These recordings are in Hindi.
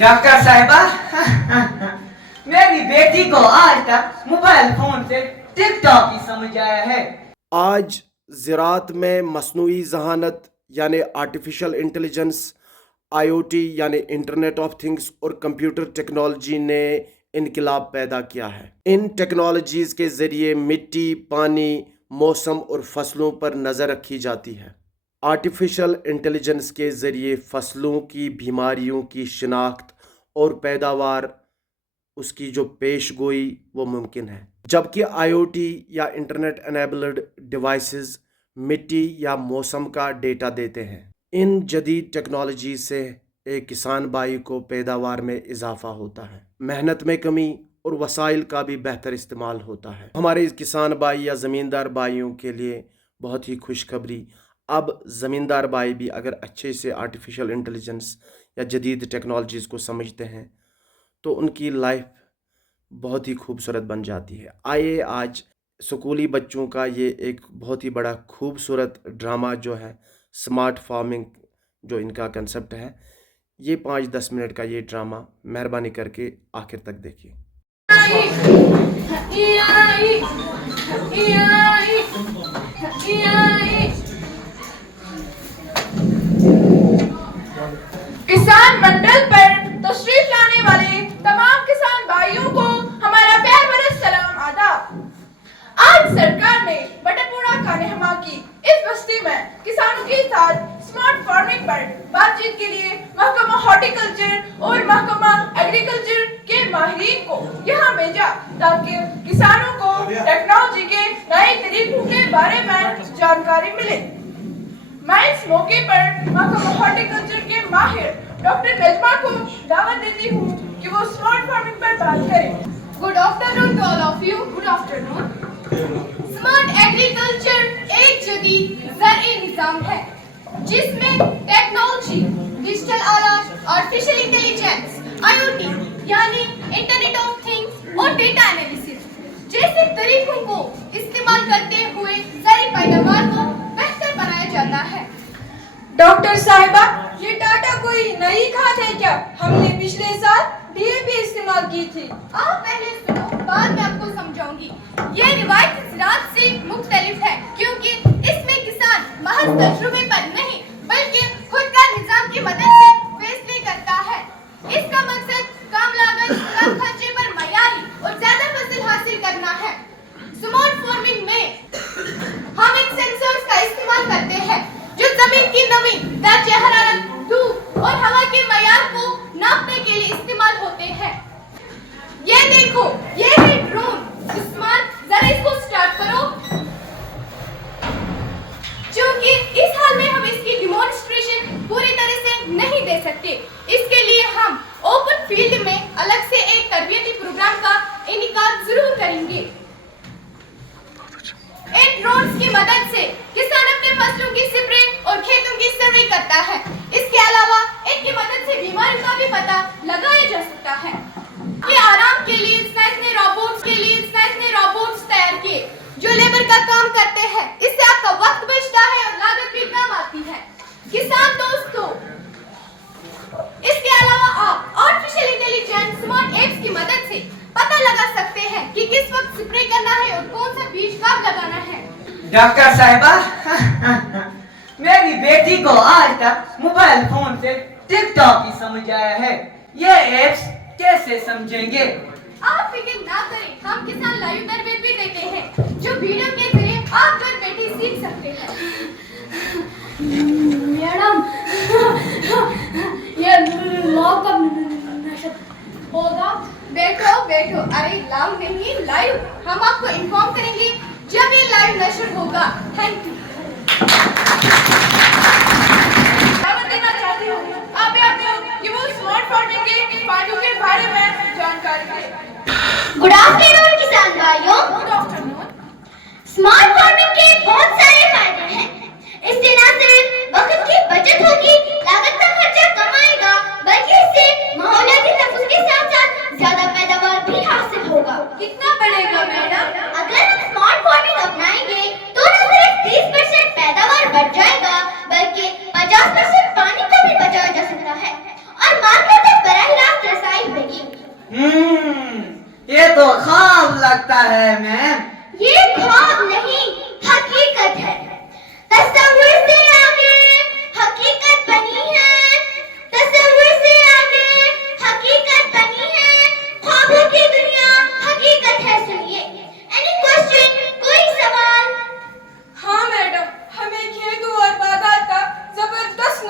डॉक्टर साहिबा मेरी बेटी को आज तक मोबाइल फोन से टिकटॉक ही समझ आया है। आज ज़राअत में मसनूई ज़हानत यानी आर्टिफिशियल इंटेलिजेंस, आईओटी यानी इंटरनेट ऑफ थिंग्स और कंप्यूटर टेक्नोलॉजी ने इनकलाब पैदा किया है। इन टेक्नोलॉजीज़ के ज़रिए मिट्टी, पानी, मौसम और फसलों पर नज़र रखी जाती है। आर्टिफिशियल इंटेलिजेंस के ज़रिए फसलों की बीमारियों की शिनाख्त और पैदावार उसकी जो पेश गोई वो मुमकिन है, जबकि आईओटी या इंटरनेट एनेबल्ड डिवाइसेस मिट्टी या मौसम का डेटा देते हैं। इन जदीद टेक्नोलॉजी से एक किसान भाई को पैदावार में इजाफा होता है, मेहनत में कमी और वसाइल का भी बेहतर इस्तेमाल होता है। हमारे किसान भाई या ज़मींदार भाइयों के लिए बहुत ही खुशखबरी, अब ज़मींदार भाई भी अगर अच्छे से आर्टिफिशियल इंटेलिजेंस या जदीद टेक्नोलॉजीज़ को समझते हैं तो उनकी लाइफ बहुत ही खूबसूरत बन जाती है। आइए आज स्कूली बच्चों का ये एक बहुत ही बड़ा खूबसूरत ड्रामा जो है स्मार्ट फार्मिंग, जो इनका कंसेप्ट है, ये 5-10 मिनट का ये ड्रामा मेहरबानी करके आखिर तक देखिए। किसान मंडल पर तशरीफ लाने वाले तमाम किसान भाइयों को हमारा प्यार भरा सलाम आदाब। आज सरकार ने बटरपूरा कान्हेमा की इस बस्ती में किसानों के साथ स्मार्ट फार्मिंग पर बातचीत के लिए महकमा हॉर्टिकल्चर और महकमा एग्रीकल्चर के माहिरीन को यहाँ भेजा ताकि किसानों को टेक्नोलॉजी के नए तरीकों के बारे में जानकारी मिले। मैं इस मौके पर महकमा हॉर्टिकल्चर के माहिर डॉक्टर नजमा को दावत देती हूँ कि वो स्मार्ट फार्मिंग पर बात करें। Good afternoon to all of you. Good afternoon. Smart agriculture एक जदीद ज़रई निज़ाम है जिसमें टेक्नोलॉजी, डिजिटल आलात, आर्टिफिशियल इंटेलिजेंस, आईओटी यानी इंटरनेट ऑफ थिंग्स और डेटा एनालिसिस जैसे तरीकों को इस्तेमाल करते हुए ज़रई पैदावार को बेहतर बनाया जाता है। डॉक्टर साहिबा, ये डाटा कोई नई खाद है क्या? हमने पिछले साल डीएपी इस्तेमाल की थी। आप पहले सुनो, बाद में आपको समझाऊंगी। ये रिवायती ज़राअत से मुख्तलिफ है क्योंकि इसमें किसान महज तजुर्बे पर नहीं बल्कि खुद का निज़ाम की मदद से फैसले करता है। इसका मकसद कम लागत, कम खर्चे पर मयारी और ज्यादा फसल हासिल करना है। स्मार्ट फार्मिंग में हम इन सेंसर्स का इस्तेमाल करते हैं जो जमीन की नमी, दर्जे हरारत, धूप और हवा के मयार को नापने के लिए इस्तेमाल होते हैं। ये देखो, ये है ड्रोन। स्मार्ट, जरा इसको स्टार्ट करो। क्योंकि इस हाल में हम इसकी डिमॉन्स्ट्रेशन पूरी तरह से नहीं दे सकते, इसके लिए हम ओपन फील्ड में अलग से एक तरबियती प्रोग्राम का इनेकाद जरूर करेंगे। इन ड्रोन्स की मदद से किसान अपने फसलों की स्प्रे और खेतों की सर्वे करता है। इसके अलावा इनकी मदद से बीमारियों का भी पता लगाया जा सकता है। ये आराम के लिए साइंस ने रोबोट्स तैयार किए जो लेबर का काम करते हैं। इससे आपका वक्त बचता है और लागत भी कम आती है। किसान दोस्तों, इसके अलावा आप आर्टिफिशियल इंटेलिजेंस स्मार्ट एप्स की मदद से पता लगा सकते हैं कि किस वक्त स्प्रे करना है और कौन सा बीज कब लगाना है। डॉक्टर साहिबा मेरी बेटी को आज तक मोबाइल फोन से टिकटॉक ही समझ आया है, ये एप्स कैसे समझेंगे? आप फिक्र ना करें, हम किसान लाइव तरबियत भी देते हैं जो वीडियो के जरिए आप घर बैठे सीख सकते हैं। मैडम, ये लॉक कब नशा होगा? बैठो। अरे लाइव नहीं, लाइव। हम आपको इन्फॉर्म करेंगे जब ये लाइव नशर होगा। Thank you. देना चाहती हूँ आप कि वो स्मार्ट फार्मिंग के फायदों के बारे में जानकारी दें। गुड आफ्टरनून किसान भाइयों। Good afternoon. स्मार्ट फार्मिंग के बहुत सारे फायदे हैं। इससे न सिर्फ वक्त की बचत होगी, लागत का खर्चा कम आएगा, बल्कि इससे माहौलियाती तहफ़्फ़ुज़ के साथ साथ ज्यादा पैदावार भी हासिल होगा। कितना पड़ेगा मैडम?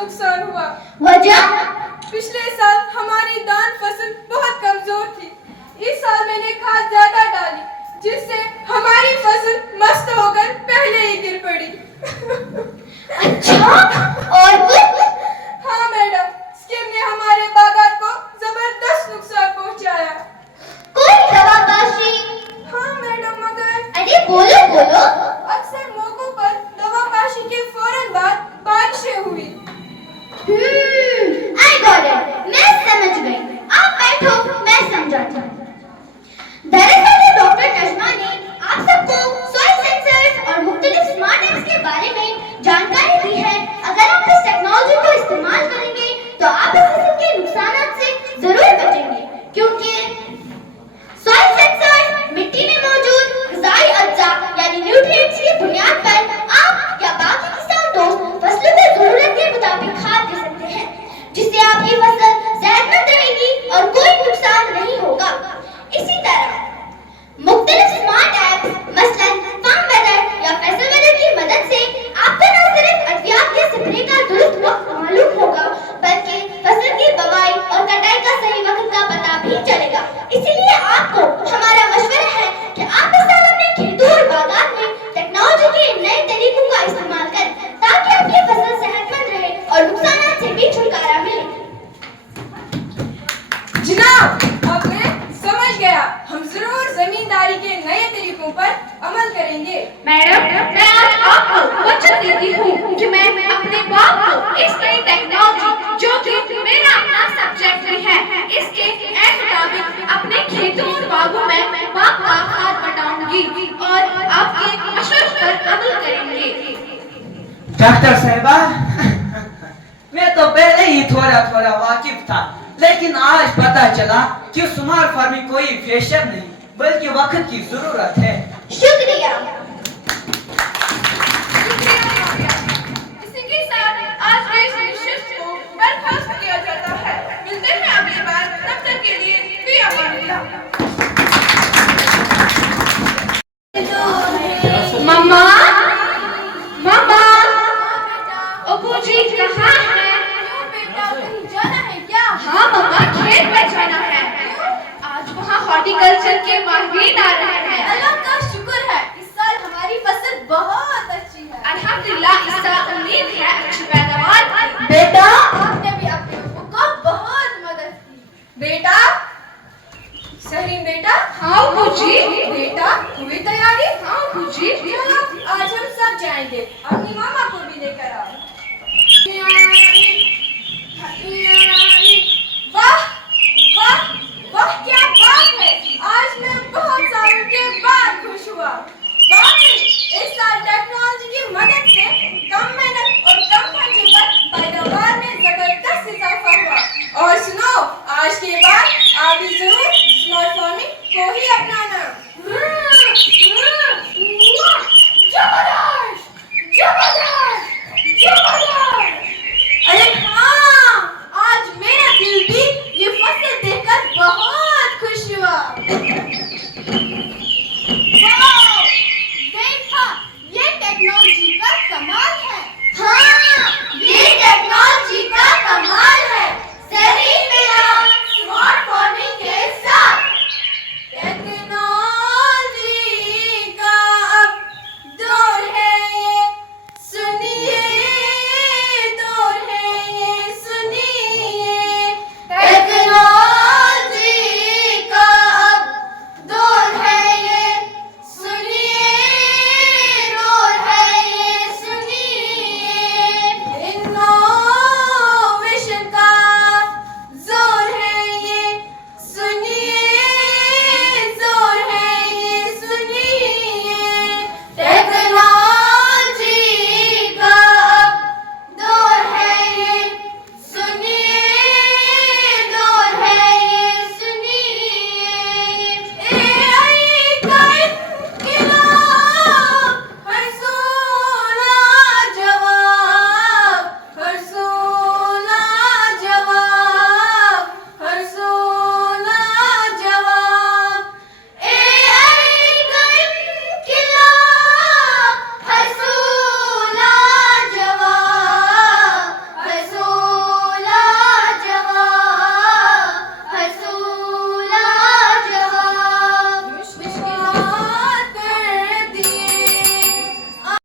नुकसान हुआ। वजह? पिछले साल हमारी धान फसल बहुत कमजोर थी। इस साल मैंने खाद ज्यादा डाली, जिससे हमारी फसल मस्त होकर पहले ही गिर पड़ी। अच्छा, और कुछ? हाँ मैडम, स्किम ने हमारे बागात को जबरदस्त नुकसान पहुंचाया। कोई दवापाशी? हाँ मैडम, मगर अरे बोलो बोलो। अक्सर मौकों पर दवापाशी के फौरन बाद बारिशें हुई। I got it. मैं समझ गई। आप बैठो, मैं समझाती हूँ। दरअसल डॉक्टर नजमा ने आप सबको सॉइल सेंसर्स और मुख्तलिफ स्मार्ट एप्स के बारे में जानकारी दी है। अगर आप इस टेक्नोलॉजी को इस्तेमाल करेंगे तो आप इस किस्म के नुकसानात से जरूर बचेंगे, क्योंकि सॉइल सेंसर्स मिट्टी में मौजूद ग़िज़ाई अज्जा यानी न्यूट्रिएंट्स की बुनियाद पर आप या बाकी किसान दोस्त फसलों को जरूरत के मुताबिक खाद दे सकते हैं, जिससे आपकी फसल सेहतमंद रहेगी और कोई नुकसान नहीं होगा। इसी तरह मुख्तलिफ स्मार्ट ऐप्स मसलन फार्म वेदर या फसल वेदर की मदद से आपको न सिर्फ अद्वियात के स्प्रे का दुरुस्त वक्त मालूम होगा, बल्कि फसल की बुवाई और कटाई का सही वक्त का पता भी चलेगा। इसीलिए आपको हमारा मशवरा है कि आप इस साल अपने खेतों और बागात में टेक्नोलॉजी के इन नए तरीकों का इस्तेमाल करें, ताकि आपकी फसल सेहतमंद रहे और नुकसानात से भी छुटकारा मिले। जनाब, अब मैं समझ गया। हम जरूर जमींदारी के नए तरीकों पर अमल करेंगे। मैडम, मैं आज आपको वचन देती हूँ कि मैं अपने बाप को इस नई टेक्नोलॉजी, जो कि मेरा अपना सब्जेक्ट भी है, इसके मुताबिक अपने खेतों और बागों में बाप का खाद बटाऊंगी और आपके मशवरे पर अमल करेंगे। डॉक्टर साहिबा, मैं तो पहले ही थोड़ा थोड़ा वाकिफ था, लेकिन आज पता चला कि स्मार्ट फार्मिंग कोई फैशन नहीं बल्कि वक्त की जरूरत है। शुक्रिया। इसी के साथ आज के इस शिफ्ट को बर्खास्त किया जाता है। मिलते हैं अगली बार, तब तक के लिए फी अमानिल्लाह। मम्मा, मम्मा, अबू जी कहाँ हैं? बेटा, कहीं जाना है क्या? हाँ मम्मा, खेत में जाना है। आज वहाँ हॉर्टिकल्चर के माहिर आ रहे हैं। अल्लाह का शुक्र है, इस साल हमारी फसल बहुत अच्छी है। अल्हम्दुलिल्लाह, इस साल उम्मीद है